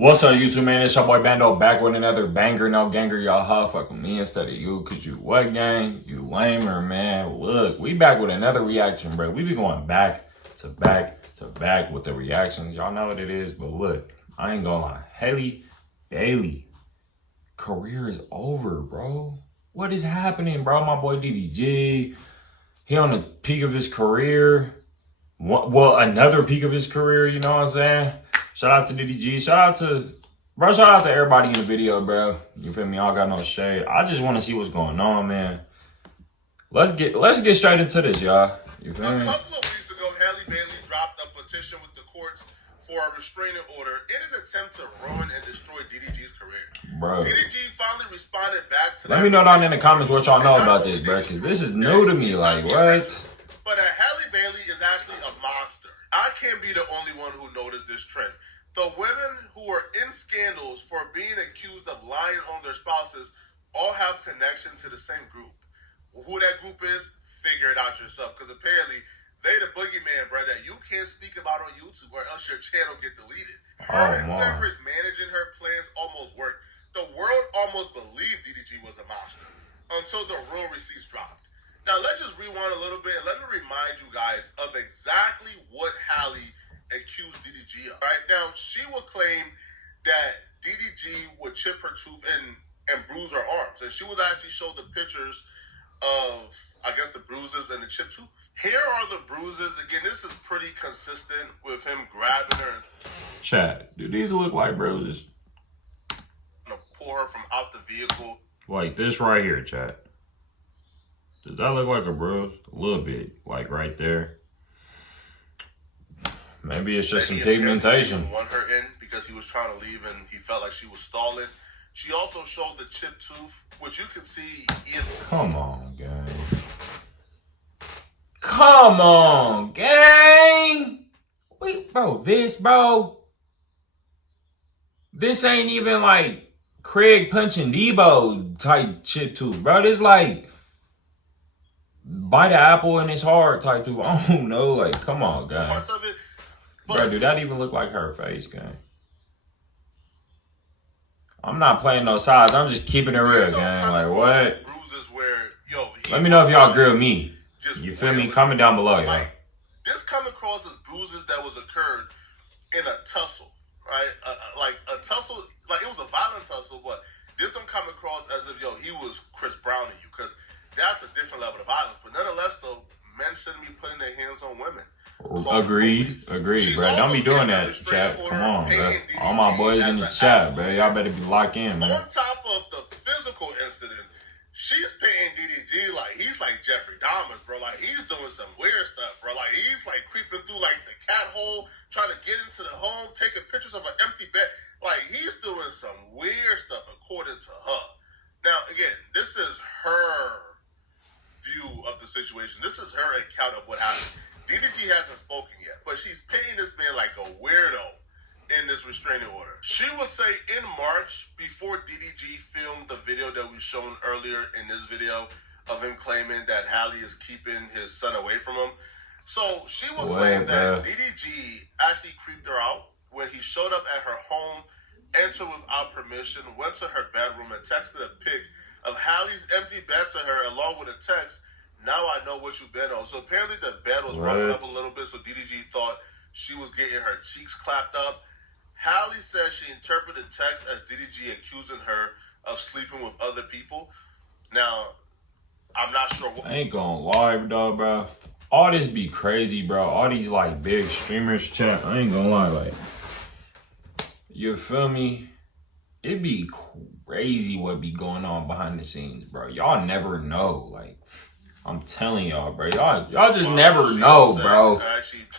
What's up, YouTube, man? It's your boy Bando back with another banger. No ganger, y'all. How fuck with me instead of you? Cause you what, gang? You lamer, man. Look, we back with another reaction, bro. We be going back to back to back with the reactions. Y'all know what it is, but look, I ain't gonna lie. Halle Bailey career is over, bro. What is happening, bro? My boy DDG, he on the peak of his career. Well, another peak of his career, you know what I'm saying? Shout out to DDG. Shout out to everybody in the video, bro. You feel me? I don't got no shade. I just want to see what's going on, man. Let's get straight into this, y'all. You feel me? A couple of weeks ago, Halle Bailey dropped a petition with the courts for a restraining order in an attempt to ruin and destroy DDG's career. Bro. DDG finally responded back to that. Let me know down in the comments what y'all know about this, bro, because this is new to me. Like, what? But Halle Bailey is actually a monster. I can't be the only one who noticed this trend. The women who are in scandals for being accused of lying on their spouses all have connection to the same group. Who that group is, figure it out yourself. Because apparently, they the boogeyman, bro, that you can't speak about on YouTube or else your channel get deleted. Her and whoever is managing her plans almost worked. The world almost believed DDG was a monster until the real receipts dropped. Now, let's just rewind a little bit and let me remind you guys of exactly what Halle accused DDG of. Right now, she would claim that DDG would chip her tooth and bruise her arms. And she would actually show the pictures of, I guess, the bruises and the chipped tooth. Here are the bruises. Again, this is pretty consistent with him grabbing her. Chat, do these look like bruises? Pull her from out the vehicle. Like this right here, chat. Does that look like a bruise? A little bit, like right there. Maybe it's just some pigmentation. He won her in because he was trying to leave and he felt like she was stalling. She also showed the chipped tooth, which you can see. Come on, gang. Come on, gang. Wait, bro, this ain't even like Craig punching Debo type chip tooth, bro. This like bite an apple and it's hard type tooth. I don't know, like, come on, guys. Parts of it. Bro, do that even look like her face, gang? I'm not playing no sides. I'm just keeping it real, gang. Like, what? Let me know if y'all grill me. You feel me? Comment down below, y'all. Like, this come across as bruises that was occurred in a tussle, right? Like a tussle, like it was a violent tussle, but this don't come across as if, he was Chris Brown in you, because that's a different level of violence. But nonetheless, though, men shouldn't be putting their hands on women. Agreed, bro. Don't be doing that, chat. Come on, bro. All my boys in the chat, bro. Y'all better be locked in, man. On top of the physical incident, she's paying DDG like he's like Jeffrey Dahmer's, bro. Like he's doing some weird stuff, bro. Like he's like creeping through like the cat hole, trying to get into the home, taking pictures of an empty bed. Like he's doing some weird stuff according to her. Now, again, this is her view of the situation. This is her account of what happened. DDG hasn't spoken yet, but she's painting this man like a weirdo in this restraining order. She would say in March, before DDG filmed the video that we shown earlier in this video of him claiming that Halle is keeping his son away from him. So she would claim that DDG actually creeped her out when he showed up at her home, entered without permission, went to her bedroom and texted a pic of Halle's empty bed to her along with a text, "Now I know what you've been on." So apparently the bed was ruffled up a little bit, so DDG thought she was getting her cheeks clapped up. Halle says she interpreted the text as DDG accusing her of sleeping with other people. Now, I'm not sure what... I ain't gonna lie, though, bro. All this be crazy, bro. All these, like, big streamers, chat. I ain't gonna lie, like... You feel me? It be crazy what be going on behind the scenes, bro. Y'all never know, like... I'm telling y'all, bro. Y'all just never know, bro.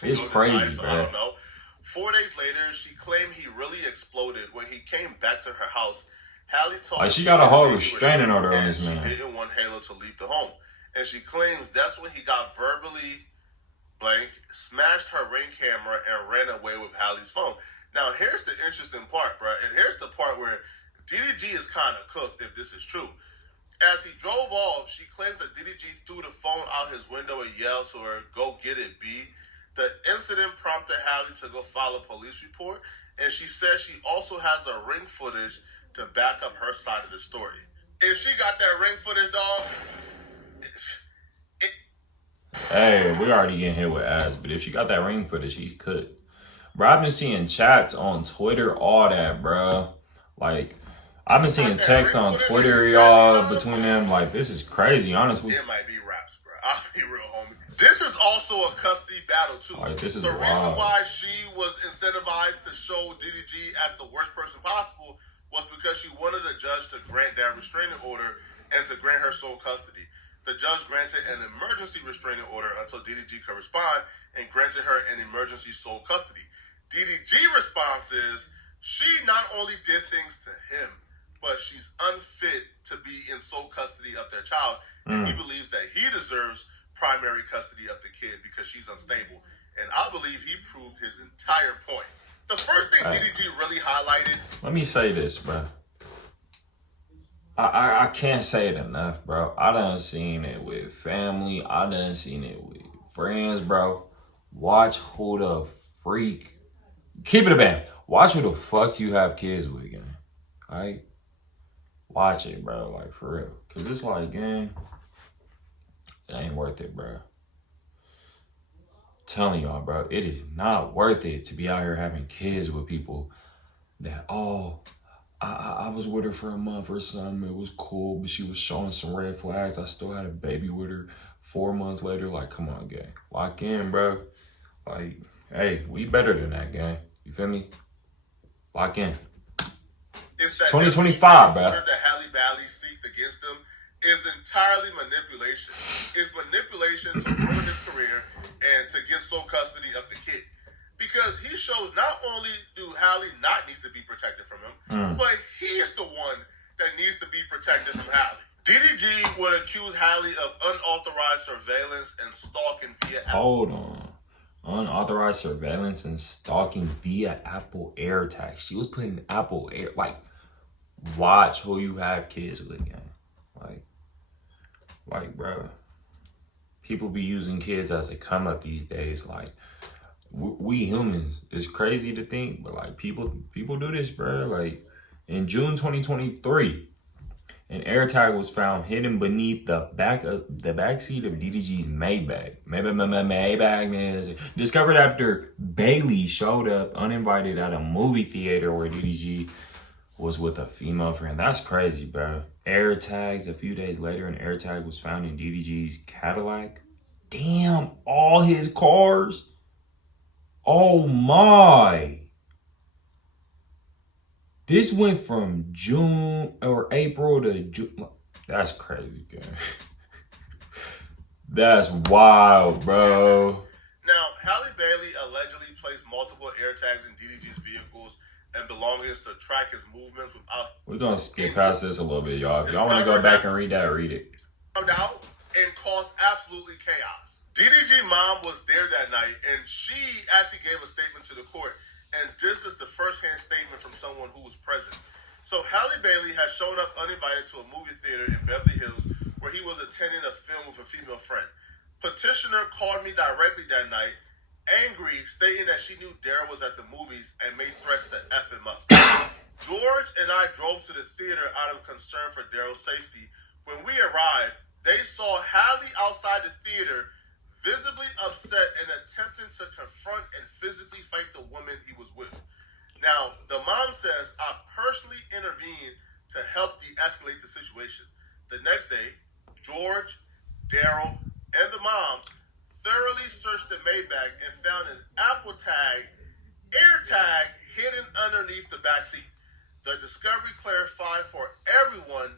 It's crazy, bro. I don't know. 4 days later, she claimed he really exploded when he came back to her house. Halle told like she got a whole restraining order on this man. She didn't want Halle to leave the home. And she claims that's when he got verbally smashed her Ring camera and ran away with Halle's phone. Now, here's the interesting part, bro. And here's the part where DDG is kind of cooked if this is true. As he drove off, she claims that DDG threw the phone out his window and yelled to her, "Go get it, B." The incident prompted Halle to go file a police report, and she says she also has a ring footage to back up her side of the story. If she got that ring footage, dog, Hey, we already getting hit with ads, but if she got that ring footage, she could. Bro, I've been seeing chats on Twitter, all that, bro. Like, I've been seeing texts on Twitter, y'all, between them. Like, this is crazy, honestly. It might be raps, bro. I'll be real, homie. This is also a custody battle, too. Like, this is the wild. reason why she was incentivized to show DDG as the worst person possible was because she wanted a judge to grant that restraining order and to grant her sole custody. The judge granted an emergency restraining order until DDG could respond and granted her an emergency sole custody. DDG response is she not only did things to him, but she's unfit to be in sole custody of their child, and he believes that he deserves primary custody of the kid because she's unstable. And I believe he proved his entire point. The first thing DDG really highlighted... Let me say this, bro. I can't say it enough, bro. I done seen it with family. I done seen it with friends, bro. Watch who the freak... Keep it a band. Watch who the fuck you have kids with, gang. Alright? Watch it, bro. Like, for real. Because it's like, gang, it ain't worth it, bro. Telling y'all, bro, it is not worth it to be out here having kids with people that, oh, I was with her for a month or something. It was cool, but she was showing some red flags. I still had a baby with her 4 months later. Like, come on, gang. Lock in, bro. Like, hey, we better than that, gang. You feel me? Lock in. It's that 2025, bro. The HalleBailey seeked against them is entirely manipulation. It's manipulation to ruin his career and to get sole custody of the kid. Because he shows not only do Halle not need to be protected from him, but he is the one that needs to be protected from Halle. DDG would accuse Halle of unauthorized surveillance and stalking via Apple. Hold on. Unauthorized surveillance and stalking via Apple AirTags. She was putting Apple Air, like, watch who you have kids with, gang. Like, bro, people be using kids as a come up these days. Like, we humans, it's crazy to think, but like people do this, bro. Like, in June 2023, an AirTag was found hidden beneath the back seat of DDG's Maybach. Maybach, man. Discovered after Bailey showed up uninvited at a movie theater where DDG was with a female friend. That's crazy, bro. AirTags. A few days later, an AirTag was found in DDG's Cadillac. Damn, all his cars. Oh my. This went from June or April to June. That's crazy, guy. That's wild, bro. Now, HalleBailey allegedly placed multiple AirTags in DDG's vehicles and belongings to track his movements without... We're going to skip past this a little bit, y'all. If y'all want to go back and read that, read it. Found out and caused absolutely chaos. DDG mom was there that night, and she actually gave a statement to the court, and this is the first-hand statement from someone who was present. So HalleBailey has shown up uninvited to a movie theater in Beverly Hills where he was attending a film with a female friend. Petitioner called me directly that night, angry, stating that she knew Daryl was at the movies and made threats to F him up. George and I drove to the theater out of concern for Daryl's safety. When we arrived, they saw Halle outside the theater, visibly upset and attempting to confront and physically fight the woman he was with. Now, the mom says, I personally intervened to help de-escalate the situation. The next day, George, Daryl, and the mom thoroughly searched the Maybach and found an Apple tag, AirTag, hidden underneath the back seat. The discovery clarified for everyone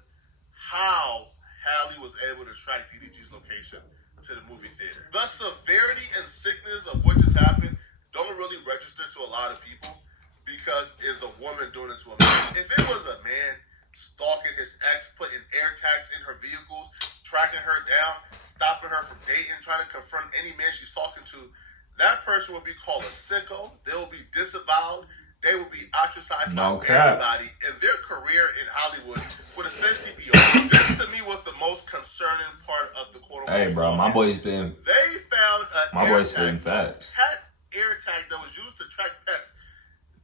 how Halle was able to track DDG's location to the movie theater. The severity and sickness of what just happened don't really register to a lot of people because it's a woman doing it to a man. If it was a man stalking his ex, putting AirTags in her vehicles, tracking her down, stopping her from dating, trying to confront any man she's talking to, that person will be called a sicko. They will be disavowed. They will be ostracized by everybody, and their career in Hollywood would essentially be over. This, to me, was the most concerning part of the quote-unquote. Hey, bro, my boy's been... They found my boy's been facts. Pet AirTag that was used to track pets.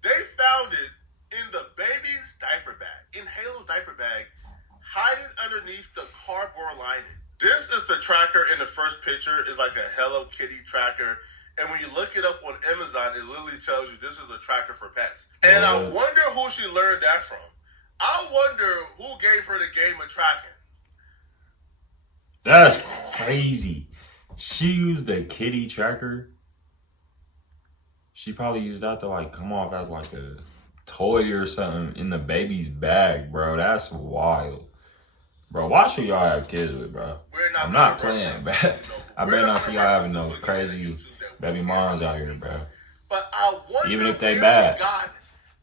They found aligning. This is the tracker in the first picture. It's like a Hello Kitty tracker. And when you look it up on Amazon, it literally tells you this is a tracker for pets. And I wonder who she learned that from. I wonder who gave her the game of tracking. That's crazy. She used the kitty tracker. She probably used that to like come off as like a toy or something in the baby's bag, bro. That's wild. Bro, watch who y'all have kids with, bro. I'm not playing, bro. I better not see y'all having no crazy baby moms out here, bro. But I wonder even if they where bad. she got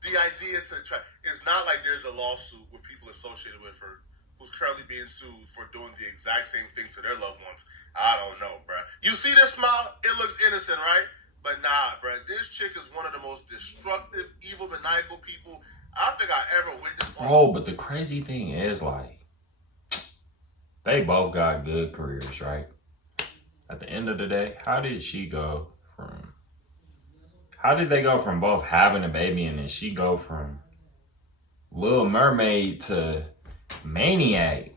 the idea to try. It's not like there's a lawsuit with people associated with her who's currently being sued for doing the exact same thing to their loved ones. I don't know, bro. You see this smile? It looks innocent, right? But nah, bro. This chick is one of the most destructive, evil, maniacal people I think I ever witnessed. Bro, but the crazy thing is, like, they both got good careers, right? At the end of the day, how did they go from both having a baby and then she go from Little Mermaid to Maniac?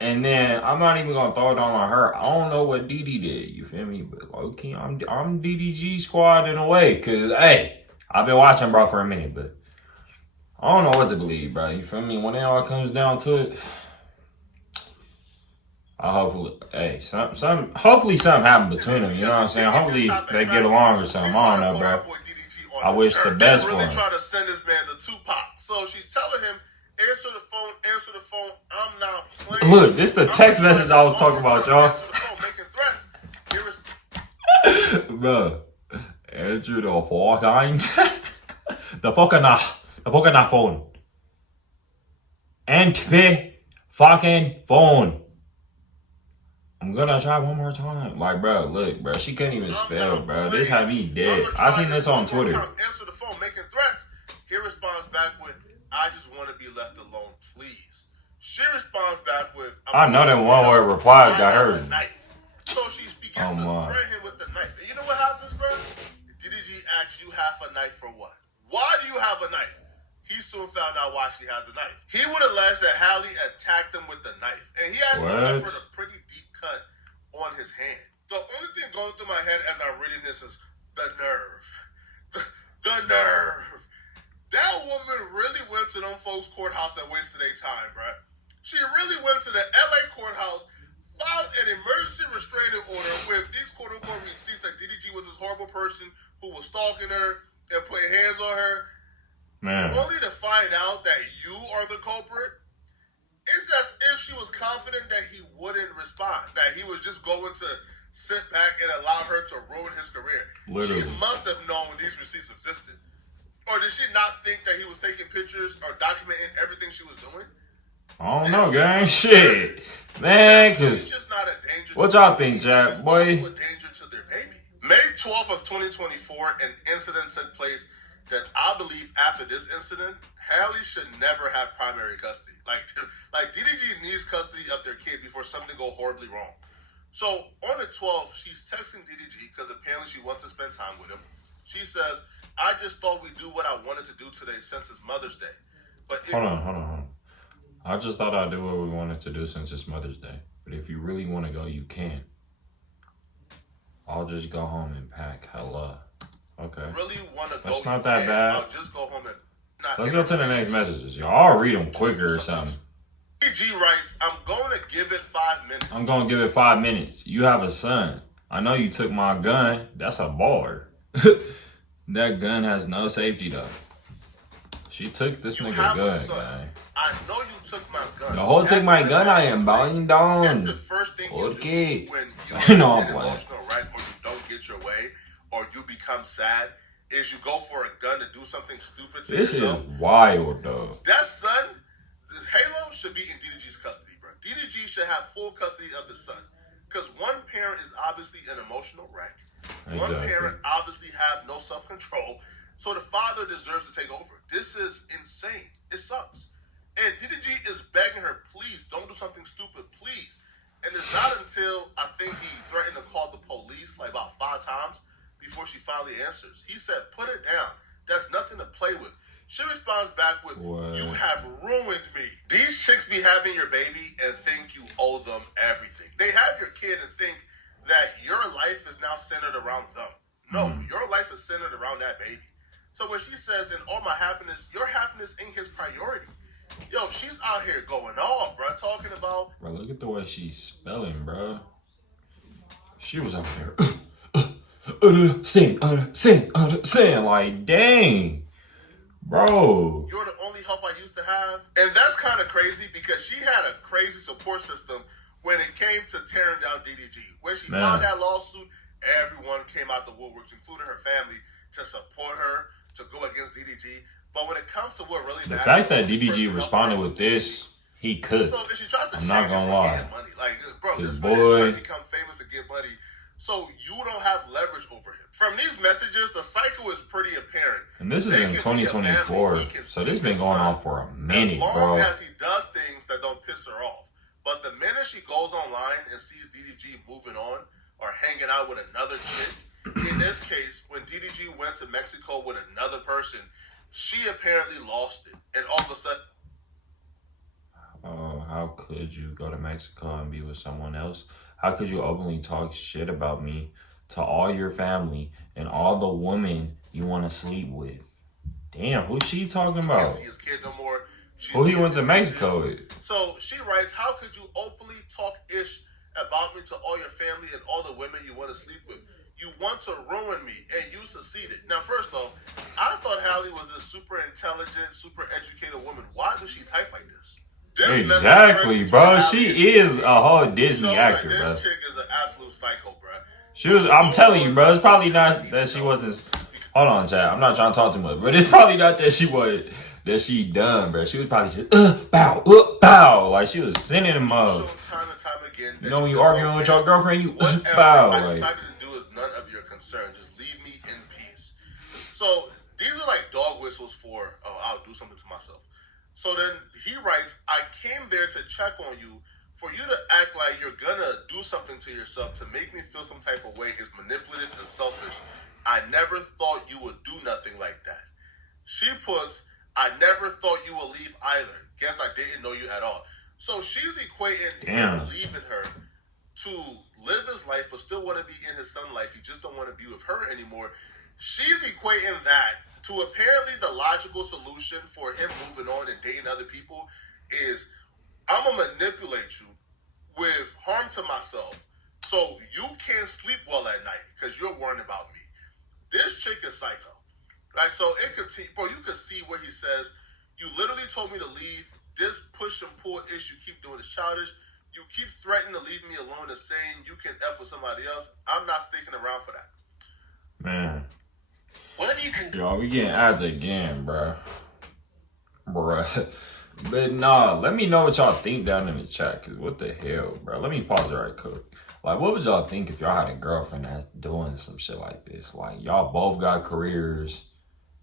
And then I'm not even gonna throw it on her. I don't know what DD did, you feel me? But okay, I'm DDG squad in a way, cause hey, I've been watching bro for a minute, but I don't know what to believe, bro. You feel me? When it all comes down to it, hopefully something happened between them. You know what I'm saying? Hopefully they get along or something. I don't know, bro. I wish the best for him. Really try to send this man the Tupac. So she's telling him, answer the phone. I'm not playing. Look, this the text message I was talking about, y'all. Answer the phone, making threats. Bro, answer the fucking phone. Answer fucking phone. I'm gonna try one more time. Like, bro, look, bro, she couldn't even spell, bro. This had me dead. I seen this on Twitter. Answer the phone, making threats. He responds back with, I just want to be left alone, please. She responds back with, I know that one word replies got her. So she begins to threaten him with the knife. And you know what happens, bro? DDG asks, you have a knife for what? Why do you have a knife? He soon found out why she had the knife. He would allege that Halle attacked him with the knife. And he actually suffered a pretty deep cut on his hand. The only thing going through my head as I'm reading this is the nerve. The nerve. That woman really went to them folks' courthouse and wasted their time, bro. She really went to the LA courthouse, filed an emergency restraining order with these quote-unquote receipts that DDG was this horrible person who was stalking her and putting hands on her. Man. Only to find out that you are the culprit. It's as if she was confident that he wouldn't respond, that he was just going to sit back and allow her to ruin his career. Literally. She must have known these receipts existed. Or did she not think that he was taking pictures or documenting everything she was doing? I don't know, gang. Shit. Man, cause she's just not a danger. What y'all think, Jack, boy? She's also a danger to their baby. May 12th of 2024, an incident took place that I believe after this incident, Halle should never have primary custody. Like DDG needs custody of their kid before something go horribly wrong. So on the 12th, she's texting DDG because apparently she wants to spend time with him. She says, I just thought we'd do what I wanted to do today since it's Mother's Day. But Hold on. I just thought I'd do what we wanted to do since it's Mother's Day. But if you really want to go, you can. I'll just go home and pack. Hello. Okay. Really want to go? That's not that bad. I'll just go home and let's go to the next messages. Y'all read them quicker or something. DG writes, I'm going to give it 5 minutes. I'm going to give it 5 minutes. You have a son. I know you took my gun. That's a baller. That gun has no safety though. She took this nigga gun, guy. I know you took my gun. The whole take my gun, I am bowing down. That's the first thing you do when you no, emotional, right? Or you don't get your way, or you become sad, is you go for a gun to do something stupid to yourself. This is wild, though. That son, Halo should be in DDG's custody, bro. DDG should have full custody of his son. Because one parent is obviously an emotional wreck. Exactly. One parent obviously have no self-control. So the father deserves to take over. This is insane. It sucks. And DDG is begging her, please, don't do something stupid, please. And it's not until I think he threatened to call the police like about 5 times before she finally answers. He said, put it down. That's nothing to play with. She responds back with, What? "You have ruined me." These chicks be having your baby and think you owe them everything. They have your kid and think that your life is now centered around them. No, your life is centered around that baby. So when she says, "In all my happiness," your happiness ain't his priority. Yo, she's out here going off, bro, talking about... Bro, look at the way she's spelling, bro. She was over there. Sing. Like, dang. Bro. "You're the only help I used to have." And that's kind of crazy because she had a crazy support system when it came to tearing down DDG. When she filed that lawsuit, everyone came out the woodworks, including her family, to support her, to go against DDG. But when it comes to what really matters... The fact that DDG responded with this, he could. So if she tries to I'm not gonna lie. money, like, bro, this boy, man is trying to become famous and get money, so you don't have leverage over him. From these messages, the cycle is pretty apparent. And this is in 2024, so this has been going on for a minute, bro. As long as he does things that don't piss her off. But the minute she goes online and sees DDG moving on or hanging out with another chick, in this case, when DDG went to Mexico with another person, she apparently lost it. And all of a sudden... Oh, how could you go to Mexico and be with someone else? How could you openly talk shit about me to all your family and all the women you want to sleep with? Damn, who's she talking about? Can't see his kid no more. Who he went to Mexico with? So she writes, "How could you openly talk ish about me to all your family and all the women you want to sleep with? You want to ruin me, and you succeeded." Now, first off, I thought Halle was this super intelligent, super educated woman. Why does she type like this? Exactly, bro. She is a whole Disney actor, bro. This chick is an absolute psycho, bro. She was. I'm telling you, bro. It's probably not that she wasn't. Hold on, Chad. I'm not trying to talk too much, but it's probably not that she was. That she done, bro. She was probably just bow. Like she was sending them up. Time and time again. You know when you arguing with your girlfriend, you whatever bow. I decided to do is none of your concern. Just leave me in peace. So these are like dog whistles for, "Oh, I'll do something to myself." So then he writes, "I came there to check on you. For you to act like you're gonna do something to yourself to make me feel some type of way is manipulative and selfish. I never thought you would do nothing like that." She puts, "I never thought you would leave either. Guess I didn't know you at all." So she's equating him leaving her to live his life but still want to be in his son's life. He just don't want to be with her anymore. She's equating that to apparently the logical solution for him moving on and dating other people is, "I'm going to manipulate you with harm to myself so you can't sleep well at night because you're worrying about me." This chick is psycho. Right? So it could, bro, you could see where he says, "You literally told me to leave. This push and pull ish you keep doing is childish. You keep threatening to leave me alone and saying you can F with somebody else. I'm not sticking around for that." Man. Whatever you can do. Yo, we getting ads again, bruh. But nah, let me know what y'all think down in the chat, cause what the hell, bro? Let me pause it right quick. Like, what would y'all think if y'all had a girlfriend that's doing some shit like this? Like, y'all both got careers,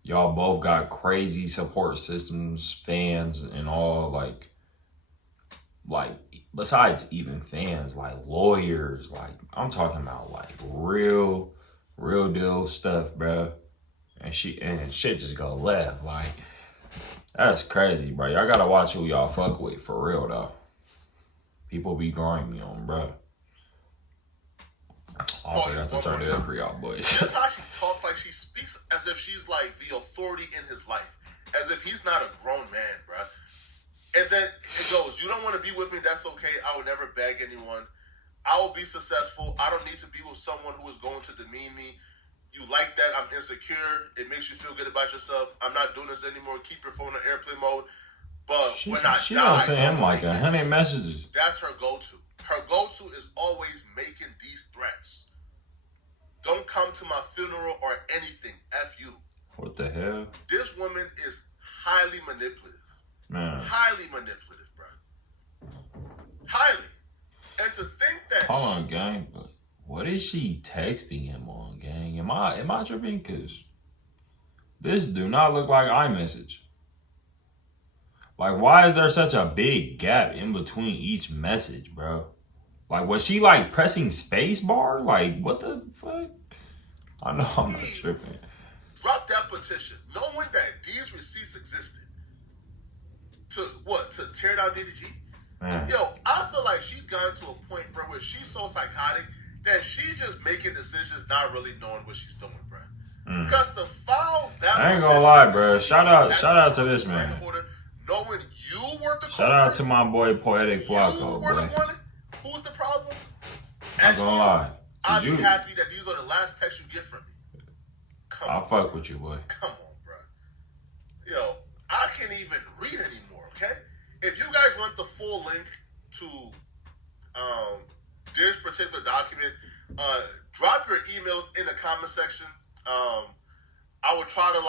y'all both got crazy support systems, fans, and all, like besides even fans, like lawyers, like I'm talking about like real deal stuff, bro. And shit just go left, like. That's crazy, bro. Y'all gotta watch who y'all fuck with, for real, though. People be grimy on, bro. I forgot to turn it up for y'all boys. That's how she talks. Like, she speaks as if she's, like, the authority in his life. As if he's not a grown man, bro. And then it goes, "You don't want to be with me, that's okay. I will never beg anyone. I will be successful. I don't need to be with someone who is going to demean me. You like that? I'm insecure. It makes you feel good about yourself. I'm not doing this anymore. Keep your phone on airplane mode. But when I she die, don't send him like 100 messages. That's her go-to. Her go-to is always making these threats. "Don't come to my funeral or anything. F you." What the hell? This woman is highly manipulative. Man. Highly manipulative, bro. Highly. And to think that... Hold on, gang, but what is she texting him on, gang? Am I tripping? Cause this do not look like iMessage. Like, why is there such a big gap in between each message, bro? Like, was she like pressing space bar? Like, what the fuck? I know I'm not tripping. dropped that petition, knowing that these receipts existed. To what? To tear down DDG? Man. Yo, I feel like she's gotten to a point, bro, where she's so psychotic that she's just making decisions, not really knowing what she's doing, bro. Because to file that, I ain't gonna lie, bro. Shout out to this man. Knowing you were the shout out to my boy Poetic Flacco, boy. Who's the problem? I'm gonna lie. I'd be happy that these are the last texts you get from me. I'll fuck with you, boy. Come on, bro. Yo, I can't even read anymore, okay? If you guys want the full link to this particular document, drop your emails in the comment section. I would try to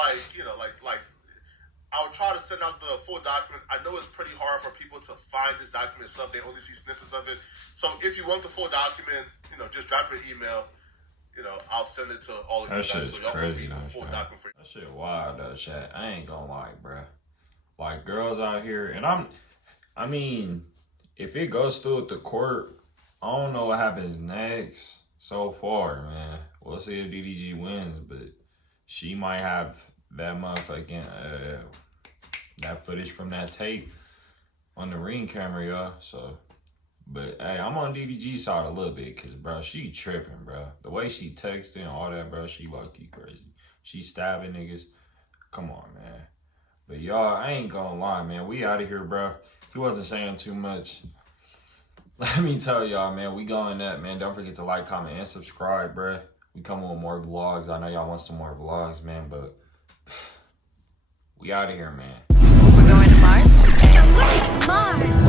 I would try to send out the full document. I know it's pretty hard for people to find this document stuff. They only see snippets of it. So if you want the full document, just drop your email. I'll send it to all of you guys so y'all can read the full document for you. That shit wild though, chat. I ain't gonna lie, bro. Like girls out here, and I mean, if it goes through at the court, I don't know what happens next. So far, man, we'll see if DDG wins, but she might have that motherfucking that footage from that tape on the ring camera, y'all. So, but hey, I'm on DDG's side a little bit, cause bro, she tripping, bro. The way she texting and all that, bro, she low-key crazy. She stabbing niggas. Come on, man. But y'all, I ain't gonna lie, man. We out of here, bro. He wasn't saying too much. Let me tell y'all, man, we going up, man. Don't forget to like, comment, and subscribe, bro. We coming with more vlogs. I know y'all want some more vlogs, man, but we out of here, man. We're going to Mars? Mars.